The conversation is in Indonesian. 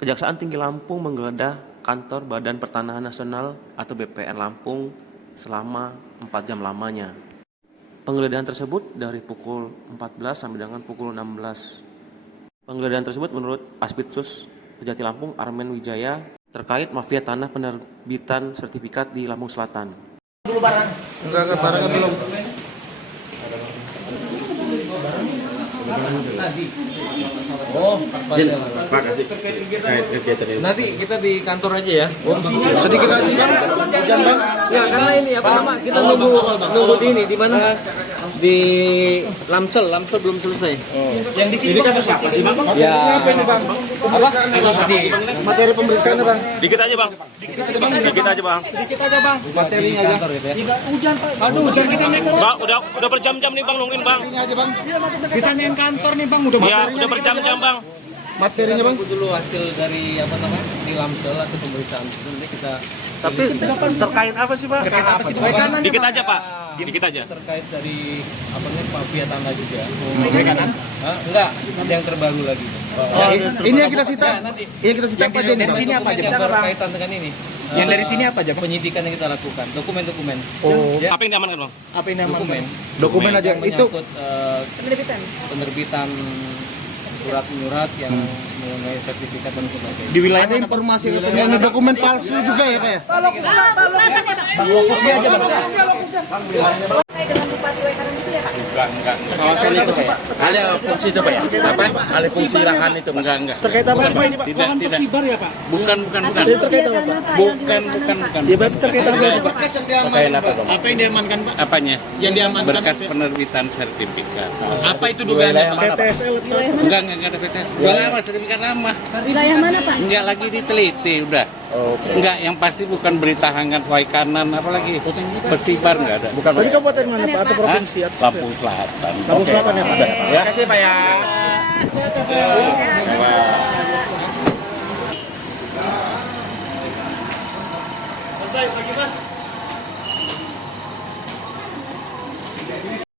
Kejaksaan Tinggi Lampung menggeledah kantor Badan Pertanahan Nasional atau BPN Lampung selama 4 jam lamanya. Penggeledahan tersebut dari pukul 14 sampai dengan pukul 16. Penggeledahan tersebut menurut Aspitsus Kejati Lampung Armen Wijaya terkait mafia tanah penerbitan sertifikat di Lampung Selatan. Enggak, barangnya belum. Nanti kita di kantor aja ya. Sedikit aja bang. Hujan bang. Ya karena ini apa nama kita nunggu di mana di Lamsel belum selesai. Yang di sini kasus apa sih bang? Ya. Apa ini bang? Apa? Materi pemeriksaannya bang. Dikit aja bang. Sedikit aja bang. Materinya aja. Hujan pak. Aduh hujan kita naik. Bang, udah berjam-jam nih bang nungguin bang. Materinya aja bang. Kita naik kantor nih bang. Udah Ya, materinya. udah berjam-jam bang. Materinya bang. Tunggu dulu hasil dari apa namanya di Lamsel atau pemeriksaan. Nanti kita Tapi terkait apa sih bang? Terkait apa sih bang? Dikit aja pak. Dikit aja. terkait dari apa namanya mafia tanah juga. Enggak, ada yang terbaru lagi. Ini yang kita sita. Ya, nanti. Ini kita sita apa aja nih? Dari sini apa aja? Berkaitan dengan ini. Yang dari sini apa aja? Penyidikan yang kita lakukan, dokumen-dokumen. Oh. Ya, Apa yang diamankan bang? Apa ini yang dokumen. Dokumen aja. Yang Itu menyangkut penerbitan surat-menyurat yang mengenai sertifikat dan sebagainya. di wilayah ada informasi katanya dokumen palsu juga ya pak ya? Fokusnya aja bang. Enggak. Kawasan itu pak. Ada fungsi itu pak ya? Apa? Ada fungsi lahan itu enggak. Terkait apa sih pak ini pak? Tidak. Persibar ya pak? Bukan. Jadi terkait apa pak? Bukan. Ya berarti terkait apa ini pak? Terkait apa bang? Apa yang diamankan Pak? Apanya? Yang diamankan Berkas penerbitan sertifikat. apa itu dugaannya Pak? PTSL Enggak ada PTS. Udah lama, sertifikat lama. Wilayah mana Pak? Enggak lagi diteliti udah. Enggak, yang pasti bukan berita hangat Waikanan apalagi Persibar enggak ada. Bukan. Tadi kabupaten mana pak? Atau provinsi? Lampung Selatan. Lampung Selatan ya pak? Ya. Terima kasih pak ya. Baik, pagi mas.